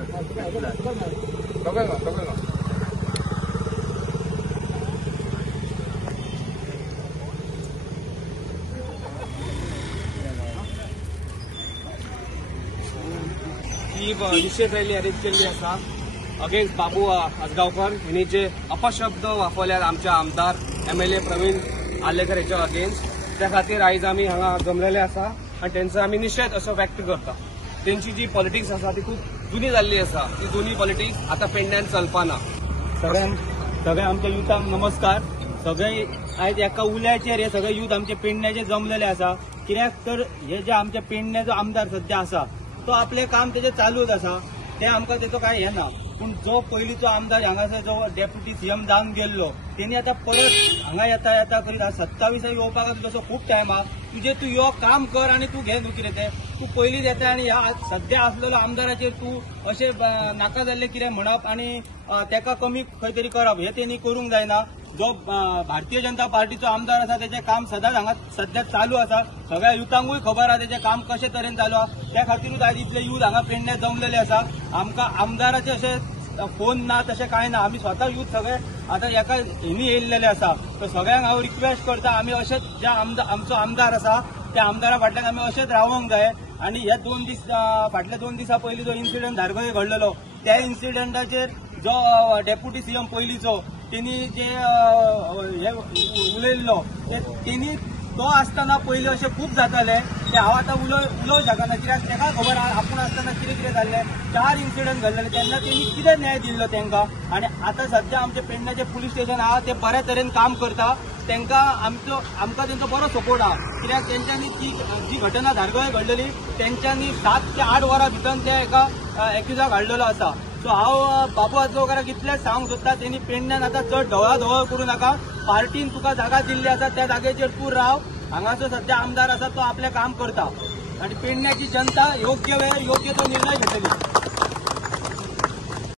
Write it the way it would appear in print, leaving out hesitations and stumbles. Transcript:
ही निषेध rally arrange केल्ली आसा अगेन्स्ट बाबू आसगांवकर यांनी जे अपशब्द वापरल्यात आमच्या आमदार MLA प्रवीण आलेकर हेच्या अगेन्स्ट त्या खातीर आयज आमी हांगा जमलेले आसा आनी तेंचो आमी निषेध असो व्यक्त करता। तेंची जी पॉलिटिक्स आसा ती खूब जुनी जाल्ली आसा, ती जुनी पॉलिटिक्स आता पेडण्यान चलपाना। सगळ्या आमच्या युथाक नमस्कार। सगळे आयज एका उल्याचेर हे सगळे युथ आमचे पेडण्याचे जमलेले आसा। कित्याक तर हे जे आमच्या पेडण्याचो आमदार सध्या आसा तो आपले काम तेजे चालूच आसा, ते आमकां तेचो काय हे ना। पूण जो पयलींचो आमदार हांगासर जो डेप्युटी CM जावन गेल्लो तेणी आता परत हांगा येता करीत 27 येवपाक तुजो खूप टायम आहा। तू यो काम कर आनी तू घे न्हू कितें तें तू पयलींच येता आनी ह्या सध्या आसलेलो आमदाराचेर तू अशें नाका जाल्लें कितें म्हणप आनी तेका कमी खंय तरी करप हे तेणी करूंक जायना। जो भारतीय जनता पार्टीचो आमदार आसा तेजें काम सदांच हांगा सध्या चालू आसा। सगळ्या युथांकूय खबर आहा तेजें काम कशे तरेन चालू आहा। त्या खातीरूच आयज इतले युथ हांगा पेडण्यात जमलेले आसा। आमकां आमदाराचे अशें फोन ना तशें कांय ना, आमी स्वता युथ सगळे आता एका हेनी येयल्लेले आसा। तर सगळ्यांक हांव रिक्वेस्ट करता आमी अशेंच जे आमचो आमदार आसा त्या आमदारा फाटल्यान आमी अशेंच रावंक जाय। आनी हे फाटल्या 2 दिसा पयलीं जो इन्सिडंट धारगळे घडलेलो त्या इन्सिडंटाचेर जो डेप्युटी CM पयलींचो तेणी जे हे उलयल्लो तेणी तो आसतना पयलीं अशें खूब जाताले ते हांव आतां उलोवंक शकना। कित्याक तेका खबर आपूण आसतना कितें जाल्लें 4 इन्सिडंट घडलेले तेन्ना तेणी कितें न्याय दिल्लो तेंकां। आनी आतां सध्या आमचे पेडण्याचे पुलीस स्टेशन आहा ते बऱ्या तरेन काम करता, तेंकां आमकां तेंचो बरो सपोर्ट आहा। कित्याक तेंच्यांनी जी घटना धारगळे घडलेली तेंच्यांनी 7 ते 8 वरां भितर ते एका एक्युजाक हाडलेलो आसा। सो हांव बाबू आजगांवकाराक इतलेंच सांगूंक सोदता तेणी पेडण्यान आतां चड ढवळाढवळ करूं नाका। पार्टीन तुका जागा दिल्ली आसा त्या जागेचेर तूं राव। हांगाचो सध्या आमदार आसा तो आपलें काम करता आनी पेडण्याची जनता योग्य वेळार योग्य तो निर्णय घेतली।